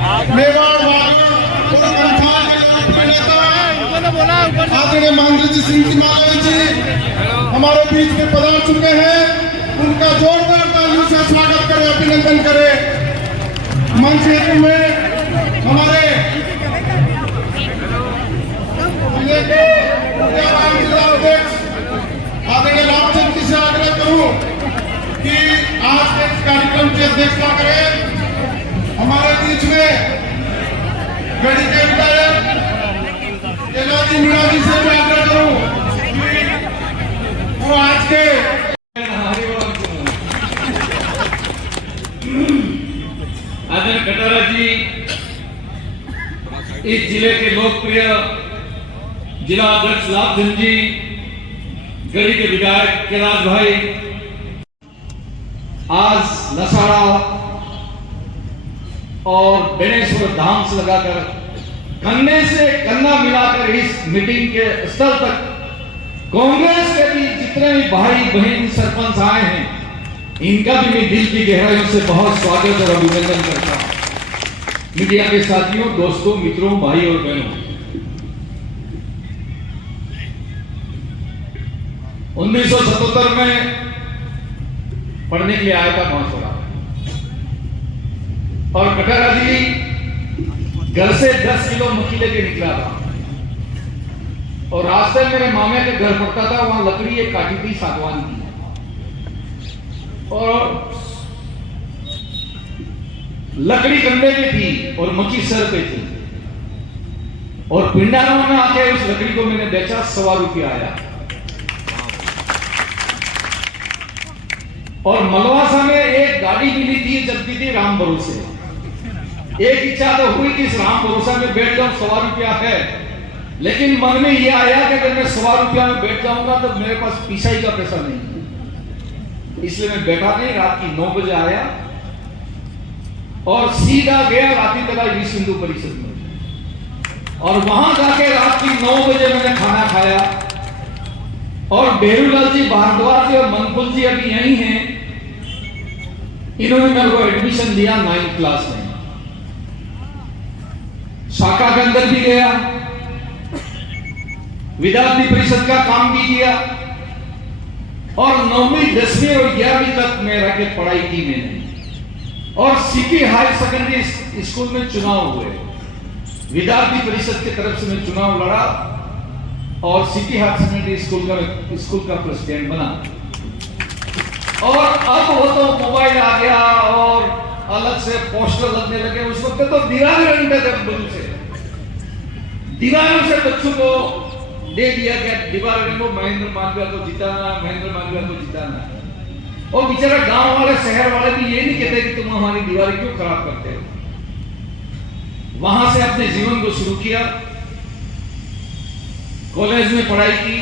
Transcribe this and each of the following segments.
मेवाड़ आदरणीय माननीय सिंह जी मालवीय जी हमारे बीच में पधार चुके हैं। उनका जोरदार तालियों से स्वागत करें, अभिनंदन करें। मंच हेतु में हमारे जिला अध्यक्ष आदरणीय रामचंद्र जी से आग्रह करूं कि आज के इस कार्यक्रम की अध्यक्षता करें। हमारे बीच में गढ़ी के विधायक तेलाजी मीणा जी से मैं आग्रह करूं कि वो आज के आदरणीय कटारा जी इस जिले के लोकप्रिय जिला अध्यक्ष लाभचंद जी, गढ़ी के विधायक कैलाश भाई, आज नसाड़ा और बेनेश्वर धाम से लगाकर कन्ने से कन्ना मिलाकर इस मीटिंग के स्थल तक कांग्रेस के भी जितने भी भाई बहन सरपंच आए हैं, इनका भी मैं दिल की गहराइयों से बहुत स्वागत और अभिनंदन करता हूं। मीडिया के साथियों, दोस्तों, मित्रों, भाई और बहनों, 1977 में पढ़ने के लिए आया था बांसवाड़ा और कटारा जी घर से 10 किलो मक्खी लेके निकला था और रास्ते में मेरे मामे के घर पड़ता था। वहां लकड़ी एक काटी थी सागवान की और लकड़ी कंधे पे थी और मक्खी सर पे थी और पिंडारों में आके उस लकड़ी को मैंने बेचा, 100 रुपया आया। और मलवासा में एक गाड़ी मिली थी, चलती थी राम भरोसे। एक इच्छा तो हुई कि इस राम भरोसा में बैठ जाऊं, 100 रुपया है, लेकिन मन में यह आया कि अगर मैं 100 रुपया में बैठ जाऊंगा तो मेरे पास पिसाई का पैसा नहीं, इसलिए मैं बैठा नहीं। रात की 9 बजे आया और सीधा गया राती तलाई विश्व हिंदू परिषद में और वहां जाके रात की 9 बजे मैंने खाना खाया और बेरूलाल जी भारद्वाज जी और मनकुल जी अभी यही हैं, इन्होंने मेरे को एडमिशन दिया 9th क्लास में। शाखा के अंदर भी गया, विद्यार्थी परिषद का काम भी किया और 9वीं 10वीं और 11वीं तक मैं रह के पढ़ाई की मैंने। और सिटी हायर सेकेंडरी स्कूल में चुनाव हुए, विद्यार्थी परिषद की तरफ से मैं चुनाव लड़ा और सिटी हायर सेकेंडरी स्कूल का प्रेसिडेंट बना। और अब वो तो मोबाइल आ गया और अलग से पोस्टर लगने लगे। उस वक्त तो दीवारें रंगते थे, दीवारों से बच्चों को दे दिया गया दीवार रंगो, महेंद्र मालवीय को जिताना, महेंद्र मालवीय को जिताना। और बेचारा गांव वाले शहर वाले भी ये नहीं कहते कि तुम हमारी दीवारें क्यों खराब करते हो। वहां से अपने जीवन को शुरू किया, कॉलेज में पढ़ाई की,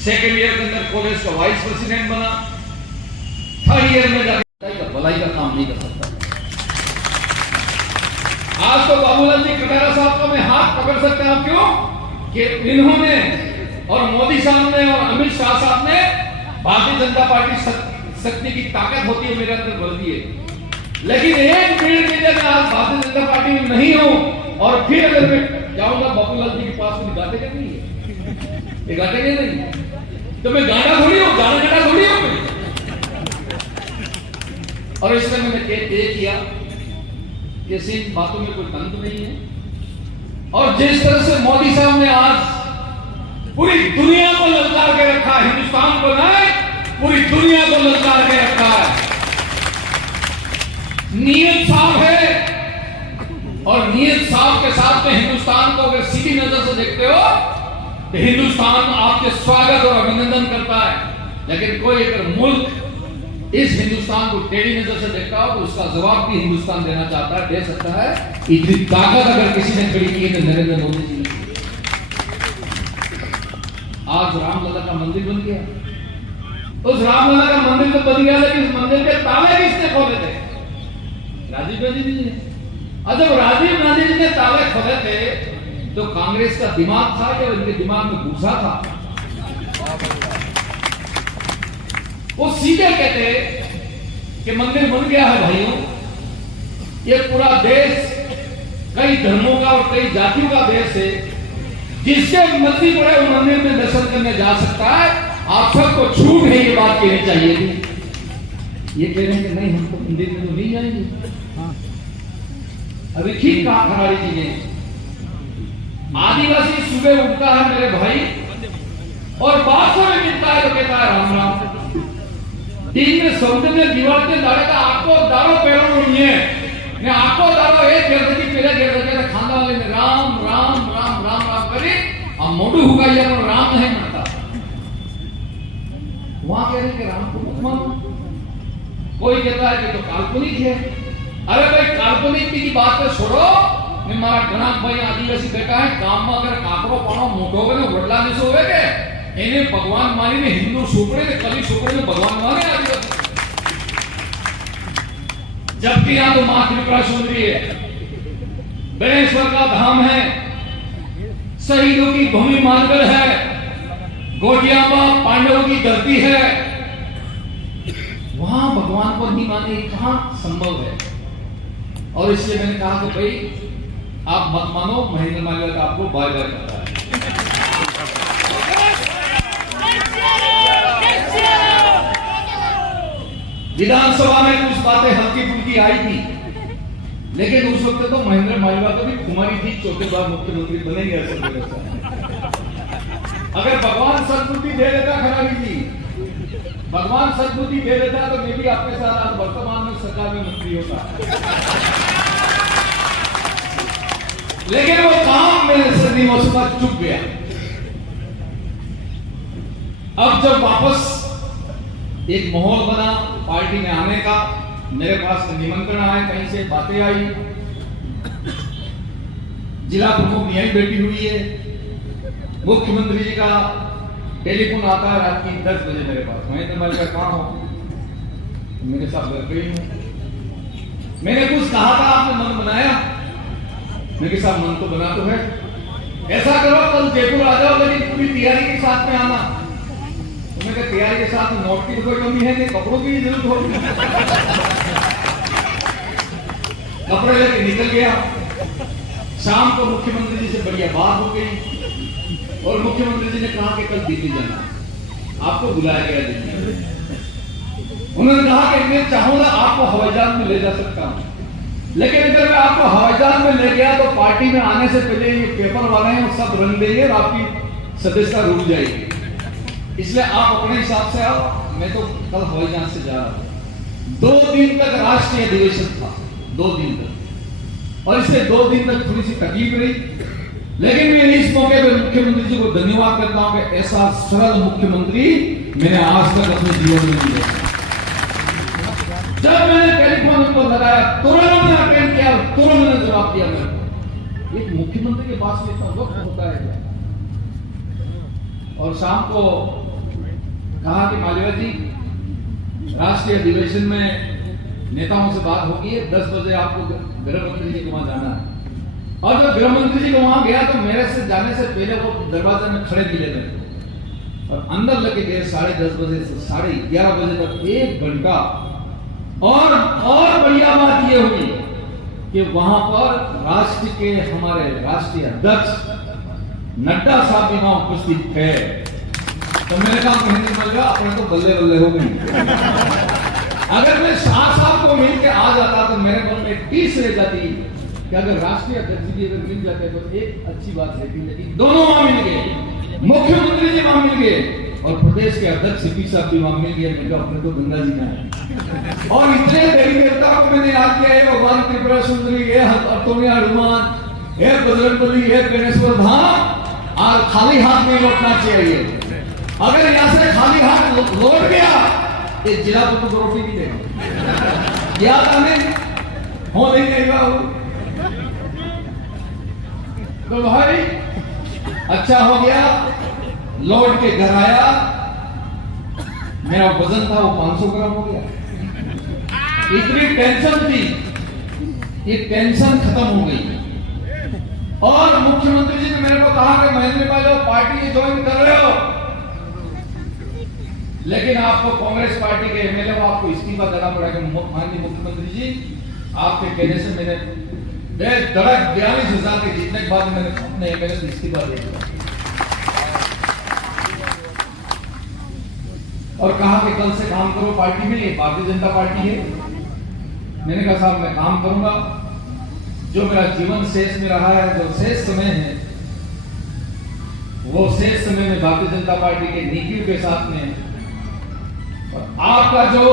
2nd ईयर के अंदर कॉलेज का वाइस प्रेसिडेंट बना, 3rd ईयर में जाकर भलाई का काम नहीं कर सकता। आज तो बाबूलाल जी कटारा साहब का मैं हाथ पकड़ सकता हूं, क्यों कि इन्होंने और मोदी साहब ने और अमित शाह साहब ने भारतीय जनता पार्टी शक्ति की ताकत होती है मेरे अंदर भर दी है। लेकिन एक पीढ़ी में जब आज भारतीय जनता पार्टी में नहीं हूं और फिर अगर मैं जाऊंगा बाबूलाल जी के पास, तो गाते नहीं है, ये गाते नहीं, तो मैं गाना थोड़ी हूं, गाना थोड़ी हूं। और इसमें मैंने तय किया कि इन बातों में कोई तंत्र नहीं है। और जिस तरह से मोदी साहब ने आज पूरी दुनिया को ललकार के रखा, हिंदुस्तान को नहीं पूरी दुनिया को ललकार के रखा है। नीयत साफ है और नीयत साफ के साथ में हिंदुस्तान को अगर सीधी नजर से देखते हो तो हिंदुस्तान आपके स्वागत और अभिनंदन करता है। लेकिन कोई अगर मुल्क इस हिंदुस्तान को टेढ़ी नजर से देखता हो तो उसका जवाब भी हिंदुस्तान देना चाहता है, दे सकता है। इतनी ताकत अगर किसी ने खड़ी की है तो नरेंद्र मोदी जी ने। आज रामलला का मंदिर बन गया, उस रामलला का मंदिर तो बन गया, लेकिन इस मंदिर के ताले किसने खोले थे? राजीव गांधी जी ने। और जब राजीव गांधी जी ने ताले खोले थे तो कांग्रेस का दिमाग था कि उनके दिमाग में घुसा था। वो सीधे कहते कि मंदिर बन गया है भाइयों, ये पूरा देश कई धर्मों का और कई जातियों का देश है, जिसके मर्जी पड़े वो मंदिर में दर्शन करने जा सकता है। आप सबको छूट है, ये बात कहनी चाहिए थी। ये कह रहे हैं कि नहीं, हम तो मंदिर में तो नहीं जाएंगे। अभी ठीक कहा हमारी चीजें। आदिवासी सुबह उठता है मेरे भाई और बातों में मिलता है तो कहता है राम राम। दिन में समुद्र में दीवार के दाड़े का आपको दारो पैरों नहीं है, ने आपको दारो एक गिरदगी पेरे गिरदगी खाना वाले ने राम राम राम राम राम करे और मोटू होगा ये पर राम नहीं मरता। वहां कह रहे कि राम को मत मानो। कोई कहता है कि तो काल्पनिक है। अरे भाई काल्पनिक की बात पे छोड़ो। मैं मारा गणक भाई आदिवासी बेटा है, काम में अगर काकरो पानो मोटो ने वडला ने सोवे के એને ભગવાન માનીને હિન્દુ છોકરે ને કલી છોકરે ने भगवान माने आदिवासी। जबकि यहाँ तो मां त्रिपुरा सुंदरी है, बेनेश्वर का धाम है, शहीदों की भूमि मानकर है, गोटियाबा पांडवों की धरती है। वहां भगवान को नहीं माने, कहां संभव है। और इसलिए मैंने कहा कि भाई आप मत मानो, महेंद्र मालवीय का आपको बाय बाय करता है। विधानसभा में कुछ बातें हल्की फुल्की आई थी, लेकिन उस वक्त तो महेंद्र मालवीय को भी खुमारी थी, चौथे बार मुख्यमंत्री बनेंगे ऐसा। अगर भगवान सद्बुद्धि दे देता खराबी जी, भगवान सद्बुद्धि दे देता तो मैं भी आपके साथ आज वर्तमान में सरकार में मंत्री होता। लेकिन वो काम मेरे से निवासों का चुक गया। अब जब वापस एक माहौल बना पार्टी में आने का, मेरे पास निमंत्रण आए, कहीं से बातें आई, जिला प्रमुख यहीं बैठी हुई है, मुख्यमंत्री जी का टेलीफोन आता है रात की 10 बजे मेरे पास। मैं तुम्हारे का काम हो, मेरे साथ घर पे ही हूं। मैंने कुछ कहा था, आपने मन बनाया। मेरे साथ मन तो बना तो है। ऐसा करो कल जयपुर आ जाओ, लेकिन पूरी तैयारी के साथ में आना। तुम्हें क्या तैयारी के साथ नोट की कोई कमी है, कपड़ों की जरूरत होगी। कपड़े लेके निकल गया। शाम को मुख्यमंत्री जी से बढ़िया बात हो गई और मुख्यमंत्री जी ने कहा कि कल दिल्ली जाना, आपको बुलाया गया दिल्ली। उन्होंने कहा कि मैं चाहूंगा आपको हवाई जहाज में ले जा सकता हूं, लेकिन अगर मैं आपको हवाई जहाज में ले गया तो पार्टी में आने से पहले ये पेपर वाले हैं वो सब रंग देंगे और आपकी सदस्यता रुक जाएगी। इसलिए आप अपने हिसाब से आओ। मैं तो कल हवाई जहाज से जा रहा हूं। 2 दिन तक राष्ट्रीय अधिवेशन था, 2 दिन तक, और इससे 2 दिन तक थोड़ी सी तकलीफ रही। लेकिन मैं इस मौके पर मुख्यमंत्री जी को धन्यवाद करता हूं कि ऐसा सरल मुख्यमंत्री मैंने आज तक अपने जीवन में नहीं देखा। जब मैंने टेलीफोन उनको लगाया, तुरंत मैंने अटेंड किया, तुरंत मैंने जवाब दिया। मेरे को एक मुख्यमंत्री के पास में इतना वक्त होता है। और शाम को कहा कि मालवीय जी राष्ट्रीय अधिवेशन में नेताओं से बात होगी, 10 बजे आपको गृह मंत्री जी को वहां जाना है। और जब गृह मंत्री जी को वहां गया तो मेरे से जाने से पहले वो दरवाजे में खड़े मिले थे और अंदर लेके गए 10:30 बजे से 11:30 बजे तक 1 घंटा। और बढ़िया बात ये हुई कि वहां पर राष्ट्र के हमारे राष्ट्रीय अध्यक्ष नड्डा साहब भी वहां उपस्थित थे। तो मैंने कहा महेंद्र मालवीय अपने तो बल्ले बल्ले हो गई। अगर मैं शाह साहब को मिल के आ जाता तो मेरे मन में टीस रह जाती कि अगर राष्ट्रीय अध्यक्ष जी अगर मिल जाते तो एक अच्छी बात रहती। लेकिन दोनों वहां मिल गए, मुख्यमंत्री जी वहां मिल गए और प्रदेश के अध्यक्ष सीपी साहब भी वहां मिल गए। मैंने कहा अपने तो गंगा जी ना है। और इतने देवी देवताओं को मैंने याद किया है, भगवान त्रिपुरा सुंदरी है, हनुमान है, बजरंगबली है, गणेश्वर धाम। और खाली हाथ नहीं लौटना चाहिए। अगर यहां से खाली हाथ लौट गया एक जिला प्रमुख रोटी भी देगा। याद आने हो नहीं देगा वो। तो भाई अच्छा हो गया, लौट के घर आया, मेरा वजन था वो 500 ग्राम हो गया। इतनी टेंशन थी, ये टेंशन खत्म हो गई। और मुख्यमंत्री जी ने मेरे को कहा कि महेंद्र भाई पार्टी ज्वाइन कर रहे हो, लेकिन आपको कांग्रेस पार्टी के एमएलए को आपको इस्तीफा देना पड़ेगा। माननीय मुख्यमंत्री जी आपके कहने से मैंने धड़क 42,000 के जीतने के बाद मैंने अपने एमएलए इस्तीफा दे दिया और कहा कि कल से काम करो पार्टी में, ये भारतीय जनता पार्टी है। मैंने कहा साहब मैं काम करूंगा, जो मेरा जीवन शेष में रहा है, जो शेष समय है, वो शेष समय में भारतीय जनता पार्टी के नीतियों के साथ में और आपका जो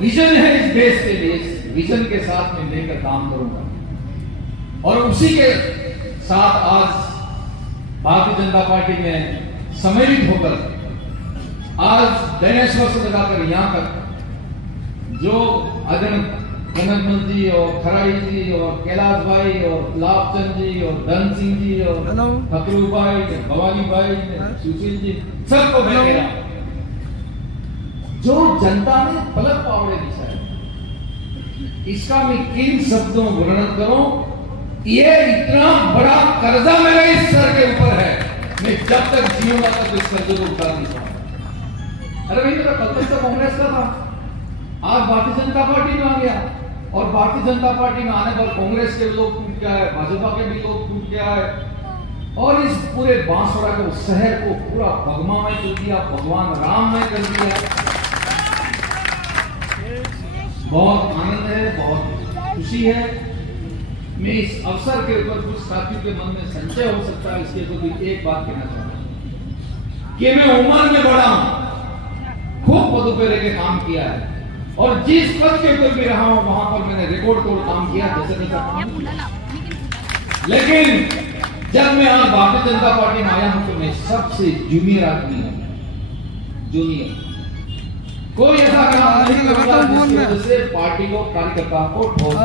विजन है इस देश के लिए, इस विजन के साथ में लेकर काम करूंगा। और उसी के साथ आज भारतीय जनता पार्टी में सम्मिलित होकर आज गणेश्वर से लगाकर यहाँ तक जो आदरणीय कनकमल जी और खराड़ी जी और कैलाश भाई और लाभचंद जी और धन सिंह जी और फकरू भाई, भवानी भाई, सुशील जी, सबको मैं कह रहा हूं, जो जनता ने पलक पावड़े दिखाए, इसका मैं किन शब्दों में वर्णन करूं? ये इतना बड़ा कर्जा मेरे इस सर के ऊपर है, मैं जब तक जीऊंगा तक इस कर्जे को उतार नहीं पाऊंगा। अरे भाई मेरा कल तो कांग्रेस का था, आज भारतीय जनता पार्टी में आ गया और भारतीय जनता पार्टी में आने पर कांग्रेस के लोग टूट गया है, भाजपा के भी लोग टूट गया है और इस पूरे बांसवाड़ा को, शहर को पूरा भगवामय कर दिया, भगवान राममय कर दिया। बहुत आनंद है, बहुत खुशी है। मैं इस अवसर के ऊपर कुछ साथियों के मन में संशय हो सकता है, इसके ऊपर एक बात कहना चाहता हूं कि मैं उम्र में बड़ा हूं, खूब पदों पर लेके काम किया है और जिस पद के ऊपर भी रहा हूं वहां पर मैंने रिकॉर्ड तोड़ काम किया, जैसे लेकिन जब मैं आज भारतीय जनता पार्टी में आया हूं तो मैं सबसे जूनियर आदमी हूं, जूनियर। कोई ऐसा काम नहीं करता जिसकी वजह से पार्टी को, कार्यकर्ताओं को ठोस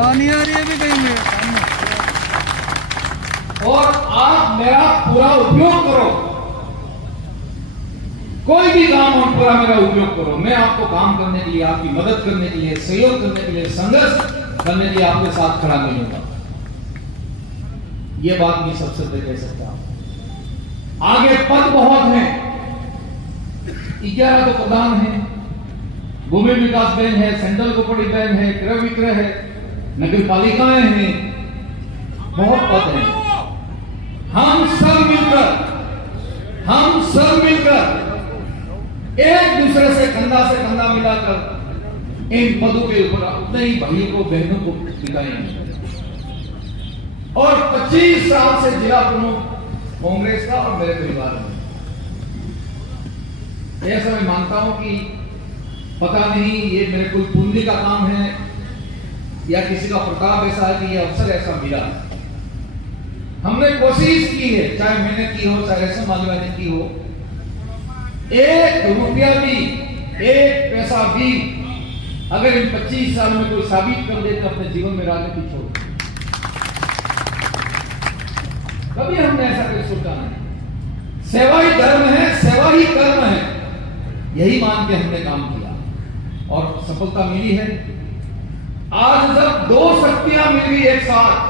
और आप मेरा पूरा उपयोग करो, कोई भी काम हो पूरा मेरा उपयोग करो। मैं आपको काम करने के लिए, आपकी मदद करने के लिए, सहयोग करने के लिए, संघर्ष करने के लिए आपके साथ खड़ा मिलूंगा। ये बात मैं सबसे पहले कह सकता हूं। आगे पद बहुत हैं, 11 तो प्रधान है, भूमि विकास बैंक है, सेंट्रल कोऑपरेटिव बैंक है, क्रय विक्रय है, नगर पालिकाएं हैं, बहुत पद हैं। हम सब मिलकर एक दूसरे से कंधा मिलाकर इन पदों के ऊपर अपने ही भाइयों को, बहनों को दिखाएंगे। और 25 साल से जिला प्रमुख कांग्रेस का और मेरे परिवार में, ऐसा मैं मानता हूं कि पता नहीं ये मेरे कोई पुण्य का काम है या किसी का प्रताप ऐसा है कि ये अवसर ऐसा मिला। हमने कोशिश की है, चाहे मैंने की हो, चाहे रेशम मालवा ने की हो, 1 रुपया भी, 1 पैसा भी अगर इन 25 साल में कोई साबित कर दे तो अपने जीवन में राजनीति छोड़। कभी हमने ऐसा कोई सोचा नहीं। सेवा ही धर्म है, सेवा ही कर्म है, यही मान के हमने काम किया और सफलता मिली है। आज जब 2 शक्तियां मिल गई एक साथ,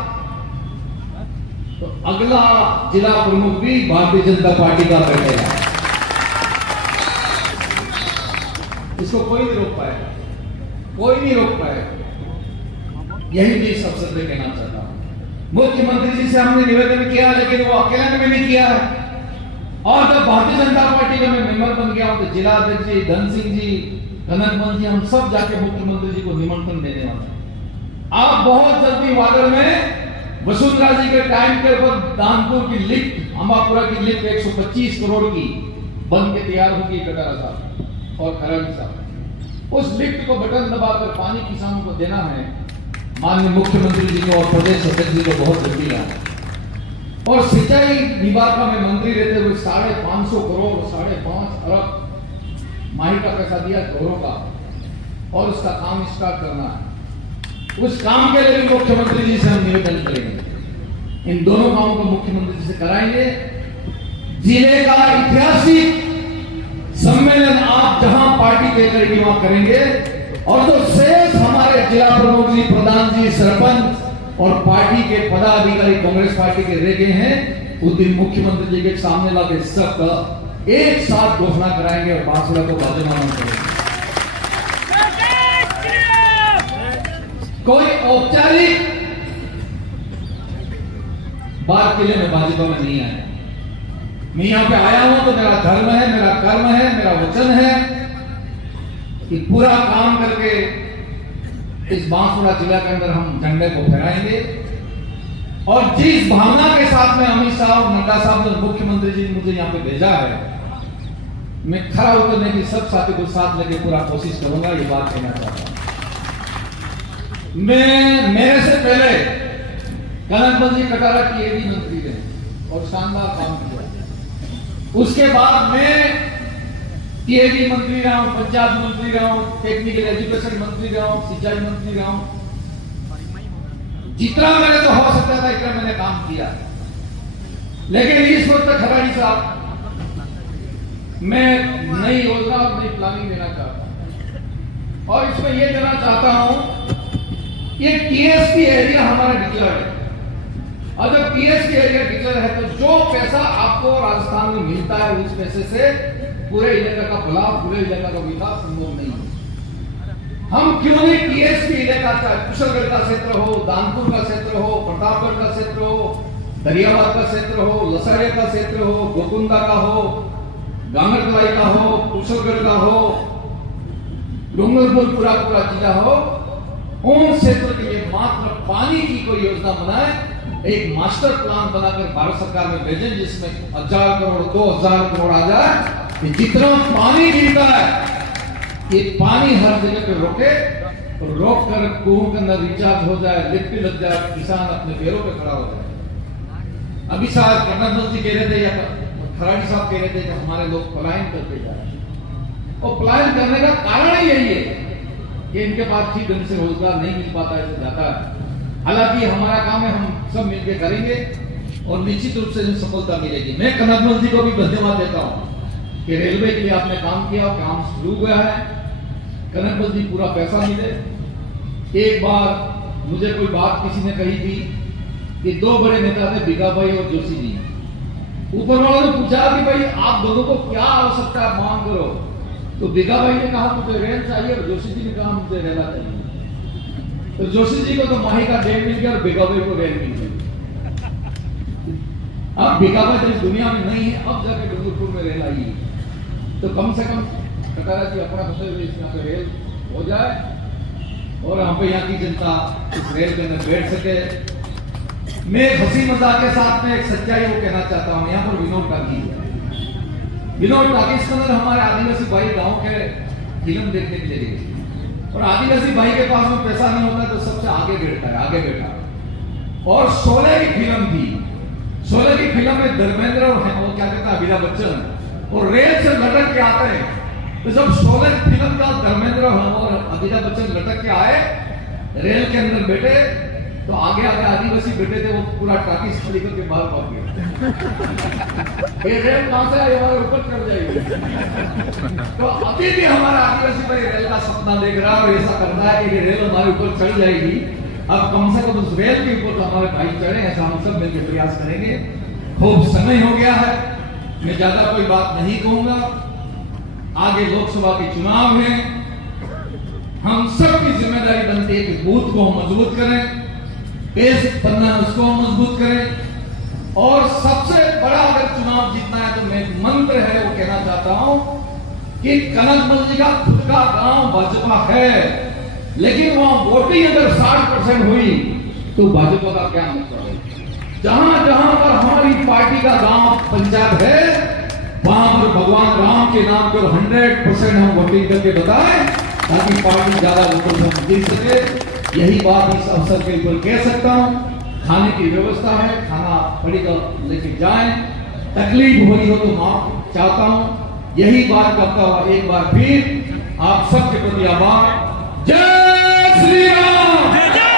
तो अगला जिला प्रमुख भी भारतीय जनता पार्टी का बैठेगा, इसको कोई नहीं रोक पाएगा, कोई नहीं रोक पाएगा। यही भी इस अवसर पे कहना चाहता हूं। मुख्यमंत्री जी से हमने निवेदन किया, लेकिन वो अकेले ने भी नहीं किया है। और जब भारतीय जनता पार्टी का मैं मेंबर बन गया हूं तो जिला अध्यक्ष जी, धन सिंह जी, कनकमल जी, हम सब जाके मुख्यमंत्री जी को निमंत्रण देने वाले हैं। आप बहुत जल्दी वार्डर में वसुंधरा जी के टाइम के ऊपर दानपुर की लिफ्ट, अंबापुरा की लिफ्ट 125 करोड़ की बन के तैयार होगी, कटारा साहब और खराड़ी साहब। उस लिफ्ट को बटन दबाकर पानी किसानों को देना है। माननीय मुख्यमंत्री जी को और प्रदेश अध्यक्ष जी को बहुत जल्दी आना। और सिंचाई विभाग का मैं मंत्री रहते हुए 550 करोड़, 5.5 अरब माही का पैसा दिया घरों का, और उसका काम स्टार्ट करना है। उस काम के लिए भी मुख्यमंत्री जी से हम निवेदन करेंगे, इन दोनों कामों को मुख्यमंत्री जी से कराएंगे। जिले का ऐतिहासिक सम्मेलन आप जहां पार्टी तय करेगी वहां करेंगे, और जो शेष हमारे जिला प्रमुख जी, प्रधान जी, सरपंच और पार्टी के पदाधिकारी कांग्रेस पार्टी के रह गए हैं, उस दिन मुख्यमंत्री जी के सामने लाके सबका एक साथ घोषणा कराएंगे और बांसवाड़ा को बाजूमान करेंगे। कोई औपचारिक बात के लिए मैं भाजपा में नहीं आया। मैं यहां पे आया हूं तो मेरा धर्म है, मेरा कर्म है, मेरा वचन है कि पूरा काम करके इस बांसवाड़ा जिला के अंदर हम झंडे को फहराएंगे। और जिस भावना के साथ में अमित शाह और नड्डा साहब ने, मुख्यमंत्री जी ने मुझे यहाँ पे भेजा है, मैं खरा उतरने की सब साथी को साथ लेके पूरा कोशिश करूंगा, ये बात कहना चाहता हूं। मैं मेरे से पहले कनकमल जी कटारा की एडी मंत्री थे और शानदार काम किया। उसके बाद मैं टीएडी मंत्री रहा हूं, पंचायत मंत्री रहा हूं, टेक्निकल एजुकेशन मंत्री रहा हूं, सिंचाई मंत्री रहा हूं। जितना मैंने तो हो सकता था इतना मैंने काम किया। लेकिन इस वक्त खराड़ी साहब, मैं नई योजना और नई प्लानिंग देना चाहता हूं और इसमें यह देना चाहता हूं, ये टीएसपी एरिया हमारा डिक्लेयर है। और जब टीएसपी एरिया डिक्लेयर है तो जो पैसा आपको राजस्थान में मिलता है उस पैसे से पूरे इलाका का भला, पूरे इलाका का विकास संभव नहीं है। हम क्यों नहीं टीएसपी इलाका, चाहे कुशलगढ़ का क्षेत्र हो, दानपुर का क्षेत्र हो, प्रतापगढ़ का क्षेत्र हो, दरियाबाद का क्षेत्र हो, लसाड़िया का क्षेत्र हो, गोकुंदा का हो, गांगरतलाई का हो, कुशलगढ़ का हो, डूंगरपुर पूरा जिला हो, उन क्षेत्र के लिए मात्र पानी की कोई योजना बनाए, एक मास्टर प्लान बनाकर भारत सरकार में भेजें, जिसमें 1000 करोड़ 2000 करोड़ आ जाए। जितना पानी गिरता है ये पानी हर जगह पे रोक कर कुओं के अंदर रिचार्ज हो जाए, लिफ्ट लग जाए, किसान अपने पैरों पे खड़ा हो जाए। अभी शायद कनकमल जी कह रहे थे या खराड़ी साहब कह रहे थे कि हमारे लोग पलायन करते जा रहे हैं। और पलायन करने का कारण ही यही है कि इनके पास ठीक ढंग से रोजगार नहीं मिल पाता, ऐसे जाता है। हालांकि हमारा काम है, हम सब मिलकर करेंगे और निश्चित रूप से सफलता मिलेगी। मैं कनकमल जी को भी धन्यवाद देता हूँ कि रेलवे के लिए आपने काम किया, काम शुरू हुआ है। कनकमल जी पूरा पैसा मिले। एक बार मुझे कोई बात किसी ने कही थी कि दो बड़े नेता थे, बिगा भाई और जोशी जी। ऊपर वालों ने पूछा कि भाई आप दोनों को क्या आवश्यकता है, मांग करो। तो बिगा भाई ने कहा मुझे रेल चाहिए और जोशी जी ने कहा मुझे रेला चाहिए। तो जोशी जी को तो माही का रेल मिल गया और बिगा भाई को रेल मिल गई। अब बिगा भाई इस दुनिया में नहीं है, अब जाके डूंगरपुर में रेल आई है। तो कम से कम कटारा जी अपना यहाँ पे रेल हो जाए और यहाँ पे यहाँ की जनता इस रेल के अंदर बैठ सके। मैं हंसी मजाक के साथ में एक सच्चाई वो कहना चाहता हूँ। यहाँ पर विनोद टाकीज है। विनोद टाकीज के अंदर हमारे आदिवासी भाई गांव के फिल्म देखने के लिए गए और आदिवासी भाई के पास में पैसा नहीं होता तो सबसे आगे बैठा। और 16 की फिल्म थी। 16 की फिल्म में धर्मेंद्र और क्या कहता है अमिताभ बच्चन और रेल से लटक के आते हैं। तो जब 16 फिल्म का धर्मेंद्र और अमिताभ बच्चन लटक के आए, रेल के अंदर बैठे, तो आगे आदिवासी बैठे थे, वो पूरा टाकीज खड़ी करके बाहर भाग गए। ये रेल कहां से हमारे ऊपर चढ़ जाएगी। तो अभी भी हमारा आदिवासी भाई रेल का सपना देख रहा है और ऐसा करता है कि रेल हमारे ऊपर चढ़ जाएगी। अब कम से कम उस रेल के ऊपर तो हमारे भाई चढ़े, ऐसा हम सब मिलकर प्रयास करेंगे। खूब समय हो गया है, मैं ज्यादा कोई बात नहीं कहूंगा। आगे लोकसभा के चुनाव है, हम सबकी जिम्मेदारी बनती है कि बूथ को हम मजबूत करें, पेश पन्ना उसको हम मजबूत करें। और सबसे बड़ा अगर चुनाव जीतना है तो मैं मंत्र है वो कहना चाहता हूं कि कनकमल जी का खुद का गांव भाजपा है, लेकिन वहां वोटिंग अगर 60% हुई तो भाजपा का क्या मतलब है। जहां जहां पर हमारी पार्टी का गांव पंचायत है, वहां पर भगवान राम के नाम पर 100% हम वोटिंग करके बताएं ताकि पार्टी ज्यादा वोटों से जीत सके। यही बात इस अवसर के ऊपर कह सकता हूं। खाने की व्यवस्था है, खाना पड़ेगा लेके जाएं, तकलीफ हो रही हो तो माफ चाहता हूं। यही बात करता हुआ एक बार फिर आप सबके प्रति आभार। जय श्री राम, जय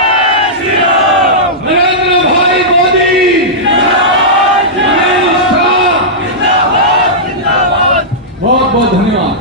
श्री राम। नरेंद्र भाई मोदी, जिंदाबाद, जिंदाबाद, जिंदाबाद। बहुत बहुत धन्यवाद।